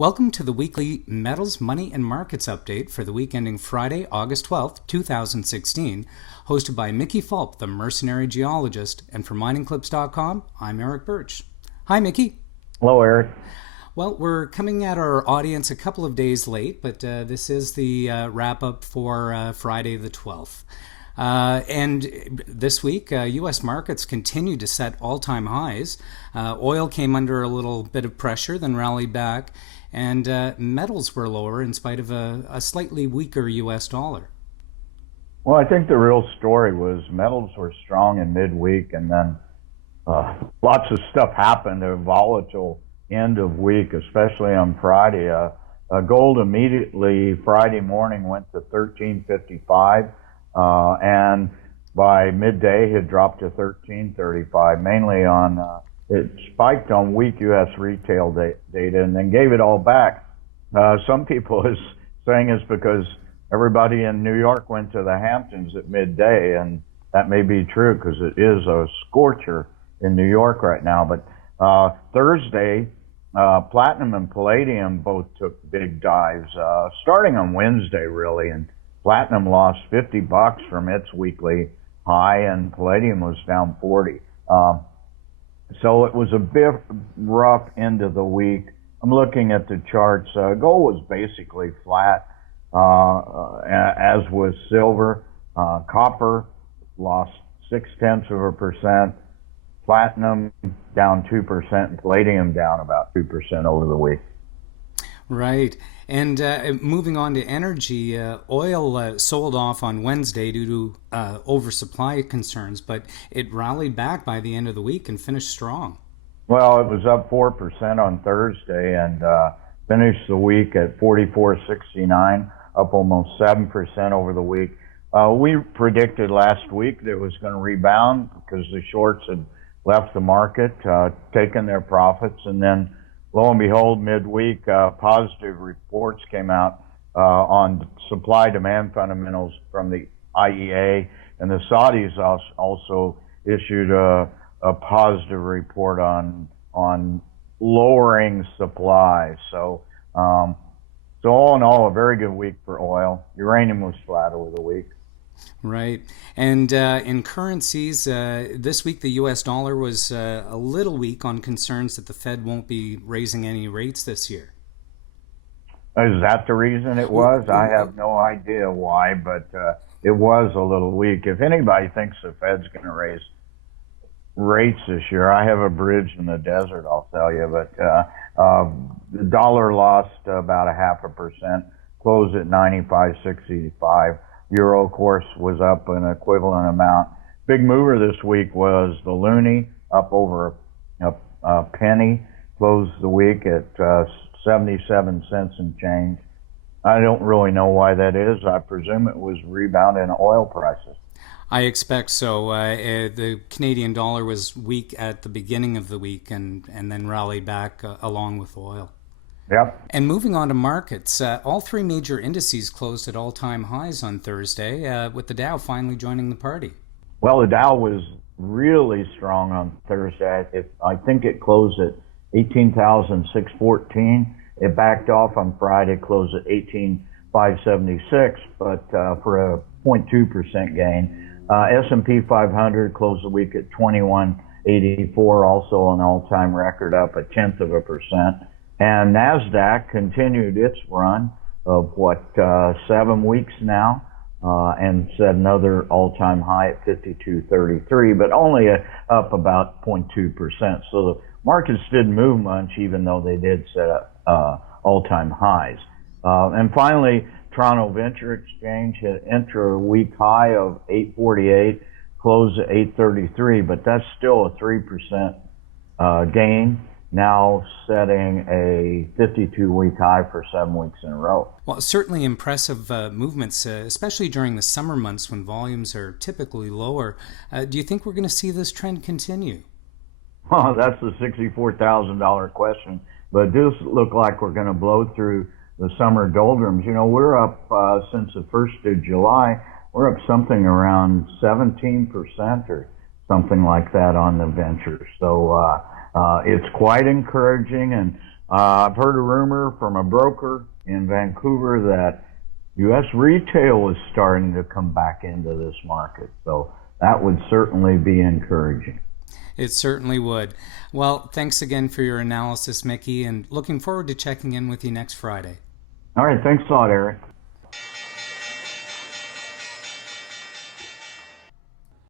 Welcome to the weekly Metals, Money, and Markets update for the week ending Friday, August 12th, 2016, hosted by Mickey Fulp, the Mercenary Geologist, and for miningclips.com, I'm Erick Bertsch. Hi, Mickey. Hello, Eric. Well, we're coming at our audience a couple of days late, but this is the wrap-up for Friday the 12th. And this week, U.S. markets continued to set all-time highs. Oil came under a little bit of pressure, then rallied back, and metals were lower in spite of a slightly weaker U.S. dollar. Well, I think the real story was metals were strong in midweek, and then lots of stuff happened. A volatile end of week, especially on Friday. Gold immediately Friday morning went to 1355, and by midday had dropped to 1335, mainly on it spiked on weak U.S. retail data and then gave it all back. Some people is saying it's because everybody in New York went to the Hamptons at midday, and that may be true because it is a scorcher in New York right now. But Thursday, platinum and palladium both took big dives, starting on Wednesday, really, and platinum lost $50 from its weekly high, and palladium was down 40. So it was a bit rough end of the week. I'm looking at the charts. Gold was basically flat, as was silver. Copper lost 0.6%. Platinum down 2%, and palladium down about 2% over the week. Right. And moving on to energy, oil sold off on Wednesday due to oversupply concerns, but it rallied back by the end of the week and finished strong. Well, it was up 4% on Thursday and finished the week at 44.69, up almost 7% over the week. We predicted last week that it was going to rebound because the shorts had left the market, taken their profits, and then lo and behold, midweek, positive reports came out on supply-demand fundamentals from the IEA, and the Saudis also issued a positive report on lowering supply. So all in all, a very good week for oil. Uranium was flat over the week. Right. And in currencies, this week the U.S. dollar was a little weak on concerns that the Fed won't be raising any rates this year. Is that the reason it was? I have no idea why, but it was a little weak. If anybody thinks the Fed's going to raise rates this year, I have a bridge in the desert, I'll tell you. But the dollar lost about 0.5%, closed at 95.65. Euro, of course, was up an equivalent amount. Big mover this week was the loonie, up over a penny, closed the week at 77 cents and change. I don't really know why that is. I presume it was rebound in oil prices. I expect so. The Canadian dollar was weak at the beginning of the week and then rallied back along with oil. Yep. And moving on to markets, all three major indices closed at all-time highs on Thursday, with the Dow finally joining the party. Well, the Dow was really strong on Thursday. I think it closed at 18,614. It backed off on Friday, closed at 18,576, but for a 0.2% gain. S&P 500 closed the week at 2184, also an all-time record, up 0.1%. And NASDAQ continued its run of 7 weeks now, and set another all-time high at 5233, but only up about 0.2%. So the markets didn't move much, even though they did set up all-time highs. And finally, Toronto Venture Exchange hit intra-week high of 848, closed at 833, but that's still a 3% gain, now setting a 52-week high for 7 weeks in a row. Well, certainly impressive movements, especially during the summer months when volumes are typically lower. Do you think we're going to see this trend continue? Well, that's the $64,000 question, but it does look like we're going to blow through the summer doldrums. You know, we're up since the 1st of July, we're up something around 17% or something like that on the ventures. So it's quite encouraging, and I've heard a rumor from a broker in Vancouver that U.S. retail is starting to come back into this market. So that would certainly be encouraging. It certainly would. Well, thanks again for your analysis, Mickey, and looking forward to checking in with you next Friday. All right. Thanks a lot, Eric.